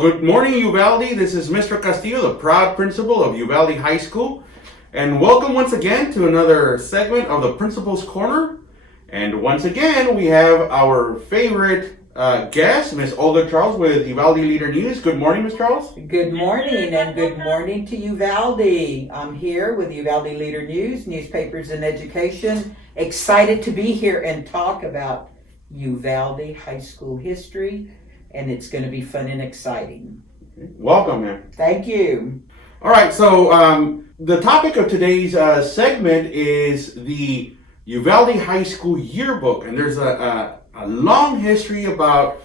Well, good morning, Uvalde. This is Mr. Castillo, the proud principal of Uvalde High School. And welcome once again to another segment of the Principal's Corner. And once again, we have our favorite guest, Miss Olga Charles with Uvalde Leader News. Good morning, Miss Charles. Good morning, and good morning to Uvalde. I'm here with Uvalde Leader News, newspapers and education. Excited to be here and talk about Uvalde High School history, and it's going to be fun and exciting. Welcome, ma'am. Thank you. All right, so the topic of today's segment is the Uvalde High School Yearbook, and there's a long history about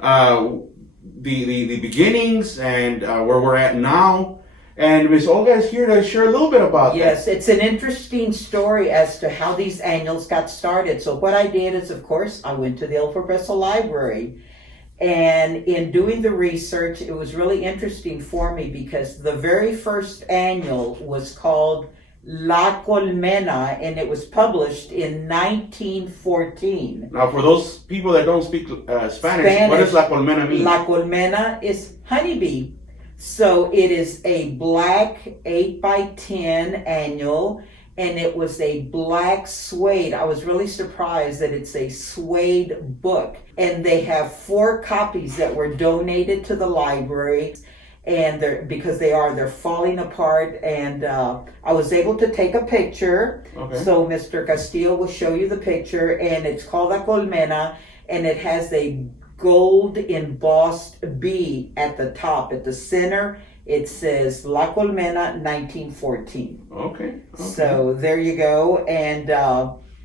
the beginnings and where we're at now. And Ms. Olga is here to share a little bit about that. Yes, it's an interesting story as to how these annuals got started. So what I did is, of course, I went to the El Progreso Library. And in doing the research, it was really interesting for me because the very first annual was called La Colmena, and it was published in 1914. Now, for those people that don't speak Spanish, what does La Colmena mean? La Colmena is honeybee. So it is a black 8x10 annual, and it was a black suede. I was really surprised that it's a suede book. And they have 4 copies that were donated to the library. And they're falling apart. And I was able to take a picture. Okay. So Mr. Castillo will show you the picture. And it's called La Colmena. And it has a gold embossed B at the top. At the center, it says La Colmena 1914. Okay. So there you go. And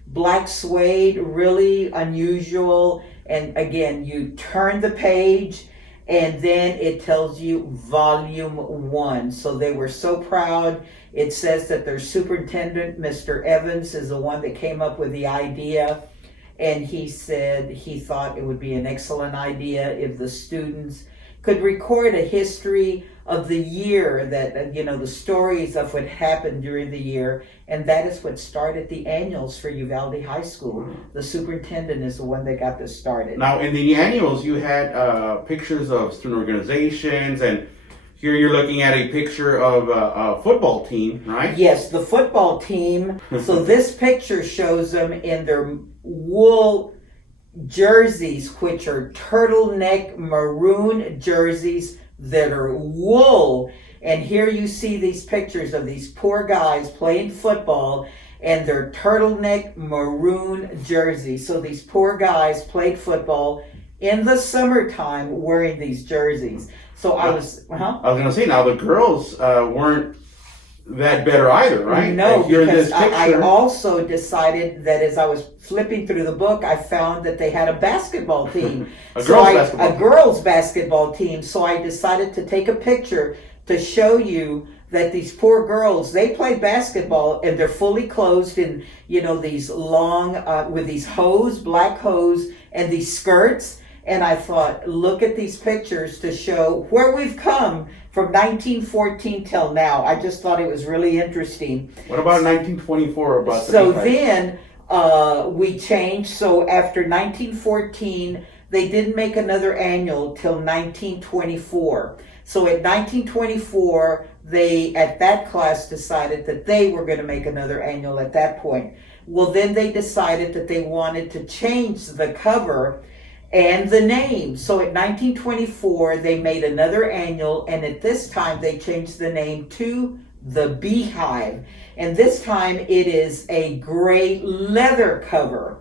black suede, really unusual. And again, you turn the page and then it tells you volume 1. So they were so proud. It says that their superintendent, Mr. Evans, is the one that came up with the idea. And he said he thought it would be an excellent idea if the students could record a history of the year, that the stories of what happened during the year. And that is what started the annuals for Uvalde High School. The superintendent is the one that got this started. Now, in the annuals, you had pictures of student organizations, and here you're looking at a picture of a football team, right? Yes, the football team. So this picture shows them in their wool jerseys, which are turtleneck maroon jerseys that are wool. And here you see these pictures of these poor guys playing football and their turtleneck maroon jerseys. So these poor guys played football in the summertime wearing these jerseys. So I was going to say, now the girls weren't that better either, right? No, because I also decided that as I was flipping through the book, I found that they had a basketball team. A girls' basketball team. So I decided to take a picture to show you that these poor girls, they play basketball and they're fully clothed in, these long, with these black hose and these skirts. And I thought, look at these pictures to show where we've come from 1914 till now. I just thought it was really interesting. What about 1924? Then we changed. So after 1914, they didn't make another annual till 1924. So at 1924, they, at that class, decided that they were going to make another annual at that point. Well, then they decided that they wanted to change the cover and the name. So at 1924, they made another annual, and at this time, they changed the name to the Beehive. And this time, it is a gray leather cover.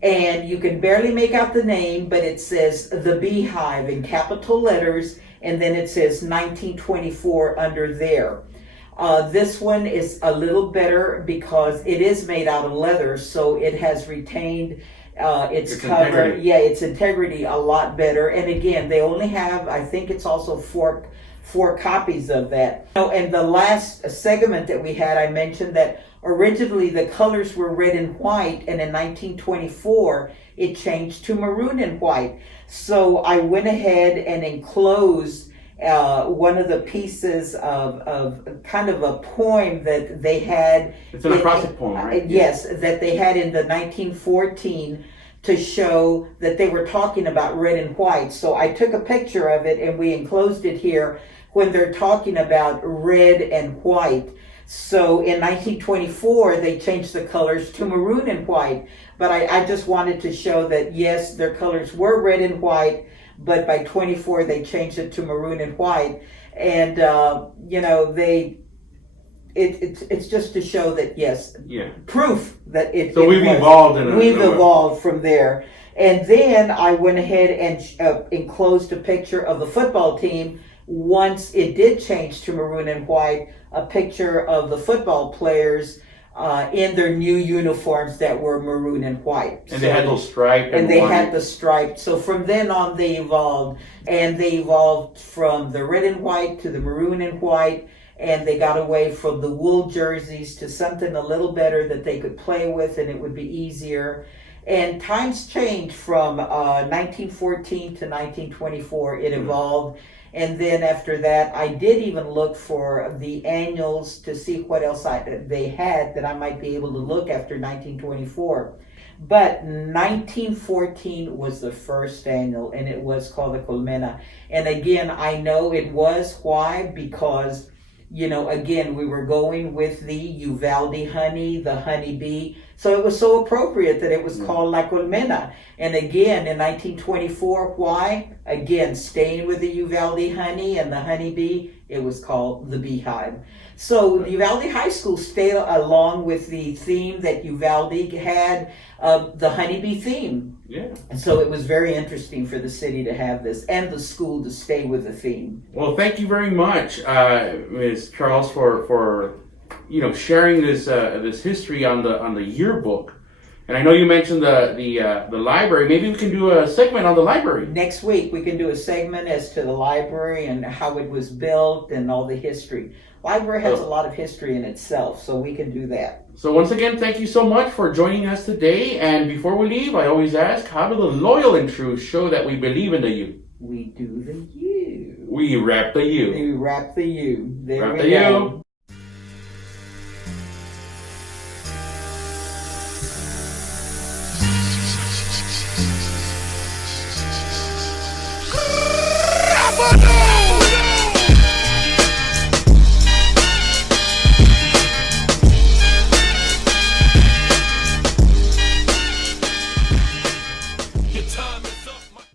And you can barely make out the name, but it says the Beehive in capital letters, and then it says 1924 under there. This one is a little better because it is made out of leather, so it has retained its cover, integrity. Its integrity a lot better. And again, they only have, I think it's also four copies of that. And the last segment that we had, I mentioned that originally the colors were red and white, and in 1924 it changed to maroon and white. So I went ahead and enclosed one of the pieces of kind of a poem that they had. It's an acrostic poem, right? Yes, that they had in the 1914 to show that they were talking about red and white. So I took a picture of it and we enclosed it here when they're talking about red and white. So in 1924, they changed the colors to maroon and white. But I just wanted to show that, yes, their colors were red and white, but by 24, they changed it to maroon and white. And, it's just to show that, yes, proof that it. So we've evolved from there. And then I went ahead and enclosed a picture of the football team. Once it did change to maroon and white, a picture of the football players in their new uniforms that were maroon and white. And they had those stripes. And they had the stripes. So from then on, they evolved. And they evolved from the red and white to the maroon and white. And they got away from the wool jerseys to something a little better that they could play with and it would be easier. And times changed from 1914 to 1924. It evolved. And then after that, I did even look for the annuals to see what else they had that I might be able to look after 1924. But 1914 was the first annual, and it was called the Colmena. And again, I know it was. Why? Because, again, we were going with the Uvalde honey, the honeybee. So it was so appropriate that it was called La Colmena. And again, in 1924, why? Again, staying with the Uvalde honey and the honeybee, it was called the beehive. So the Uvalde High School stayed along with the theme that Uvalde had, the honeybee theme. Yeah. And so it was very interesting for the city to have this and the school to stay with the theme. Well, thank you very much, Ms. Charles, for sharing this history on the yearbook. And I know you mentioned the library. Maybe we can do a segment on the library. Next week we can do a segment as to the library and how it was built and all the history. Library has a lot of history in itself, so we can do that. So once again, thank you so much for joining us today. And before we leave, I always ask, how do the loyal and true show that we believe in the you? We do the you. We rap the you. We rap the you. There Rap we the go. you.